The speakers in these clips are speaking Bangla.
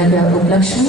मेळाव्या उपलक्षी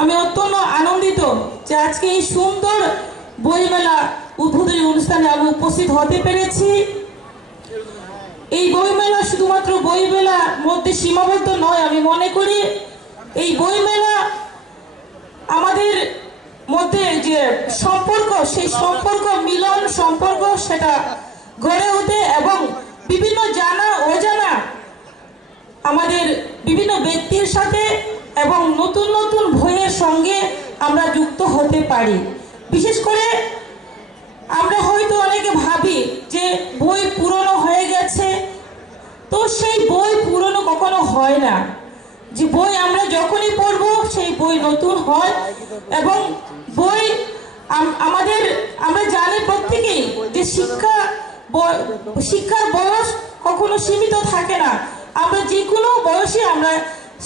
আমি অত্যন্ত আনন্দিত যে আজকে এই সুন্দর বইমেলা উদ্বোধনী অনুষ্ঠানে আমি উপস্থিত হতে পেরেছি। এই বইমেলা শুধুমাত্র বইমেলার মধ্যে সীমাবদ্ধ নয়, আমি মনে করি এই বইমেলা আমাদের মধ্যে যে সম্পর্ক, সেই সম্পর্ক মিলন সম্পর্ক সেটা গড়ে ওঠে এবং বিভিন্ন জানা অজানা আমাদের বিভিন্ন ব্যক্তির সাথে এবং নতুন নতুন বইয়ের সঙ্গে আমরা যুক্ত হতে পারি। বিশেষ করে আমরা হয়তো অনেকে ভাবি যে বই পুরনো হয়ে গেছে, তো সেই বই পুরনো কখনো হয় না। যে বই আমরা যখনই পড়ব সেই বই নতুন হয় এবং বই আমাদের আমরা জানি প্রত্যেকেই যে শিক্ষার বয়স কখনো সীমিত থাকে না। আমরা যে কোনো বয়সে আমরা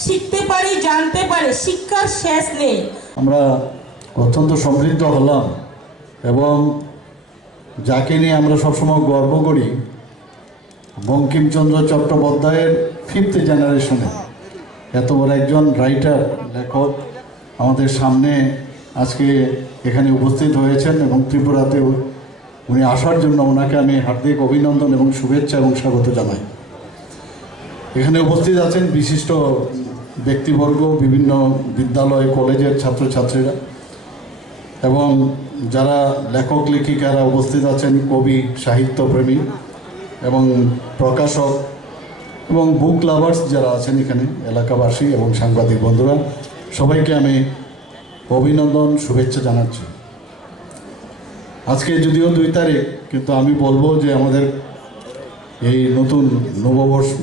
শিখতে পারি, জানতে পারি, শিক্ষার শেষ নেই। আমরা অত্যন্ত সমৃদ্ধ হলাম এবং যাকে নিয়ে আমরা সবসময় গর্ব করি, বঙ্কিমচন্দ্র চট্টোপাধ্যায়ের 5th জেনারেশনে এত বড় একজন রাইটার, লেখক আমাদের সামনে আজকে এখানে উপস্থিত হয়েছেন এবং ত্রিপুরাতে উনি আসার জন্য ওনাকে আমি হার্দিক অভিনন্দন এবং শুভেচ্ছা এবং স্বাগত জানাই। এখানে উপস্থিত আছেন বিশিষ্ট ব্যক্তিবর্গ, বিভিন্ন বিদ্যালয় কলেজের ছাত্রছাত্রীরা এবং যারা লেখক লেখিকারা উপস্থিত আছেন, কবি, সাহিত্যপ্রেমী এবং প্রকাশক এবং বুক লাভার্স যারা আছেন এখানে, এলাকাবাসী এবং সাংবাদিক বন্ধুরা, সবাইকে আমি অভিনন্দন শুভেচ্ছা জানাচ্ছি। আজকে যদিও 2 তারিখ, কিন্তু আমি বলবো যে আমাদের এই নতুন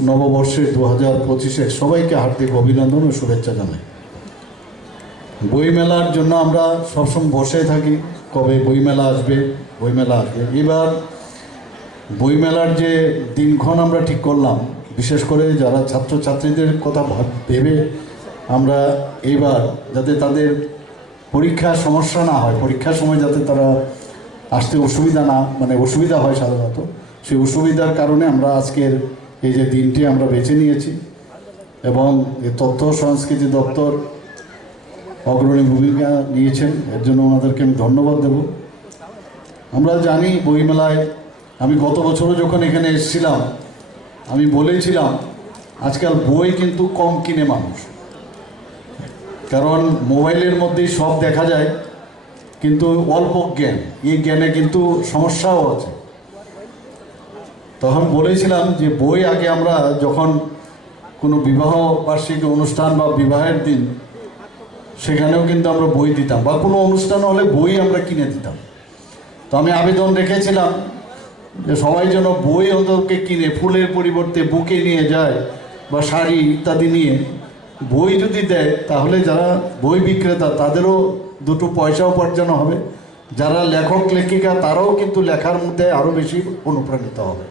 নববর্ষে 2025-এ সবাইকে হার্দিক অভিনন্দন ও শুভেচ্ছা জানাই। বইমেলার জন্য আমরা সবসময় বসে থাকি, কবে বইমেলা আসবে, বইমেলা আসবে। এবার বইমেলার যে দিনক্ষণ আমরা ঠিক করলাম, বিশেষ করে যারা ছাত্রছাত্রীদের কথা ভেবে আমরা এইবার যাতে তাদের পরীক্ষার সমস্যা না হয়, পরীক্ষার সময় যাতে তারা আসতে অসুবিধা হয় সাধারণত, সেই অসুবিধার কারণে আমরা আজকের এই যে দিনটি আমরা বেছে নিয়েছি এবং এই তথ্য সংস্কৃতি দপ্তর অগ্রণী ভূমিকা নিয়েছেন, এর জন্য ওনাদেরকে আমি ধন্যবাদ দেব। আমরা জানি বইমেলায়, আমি গত বছরও যখন এখানে এসেছিলাম আমি বলেছিলাম আজকাল বই কিন্তু কম কিনে মানুষ, কারণ মোবাইলের মধ্যেই সব দেখা যায়, কিন্তু অল্প জ্ঞান, এই জ্ঞানে কিন্তু সমস্যাও আছে। তখন বলেছিলাম যে বই আগে আমরা যখন কোনো বিবাহ বার্ষিকী অনুষ্ঠান বা বিবাহের দিন, সেখানেও কিন্তু আমরা বই দিতাম, বা কোনো অনুষ্ঠান হলে বই আমরা কিনে দিতাম। তো আমি আবেদন রেখেছিলাম যে সবাই যেন বই অন্তত কিনে, ফুলের পরিবর্তে বুকে নিয়ে যায় বা শাড়ি ইত্যাদি নিয়ে বই যদি দেয়, তাহলে যারা বই বিক্রেতা তাদেরও 2 পয়সা উপার্জন হবে, যারা লেখক লেখিকা তারাও কিন্তু লেখার মধ্যে আরও বেশি অনুপ্রাণিত হবে।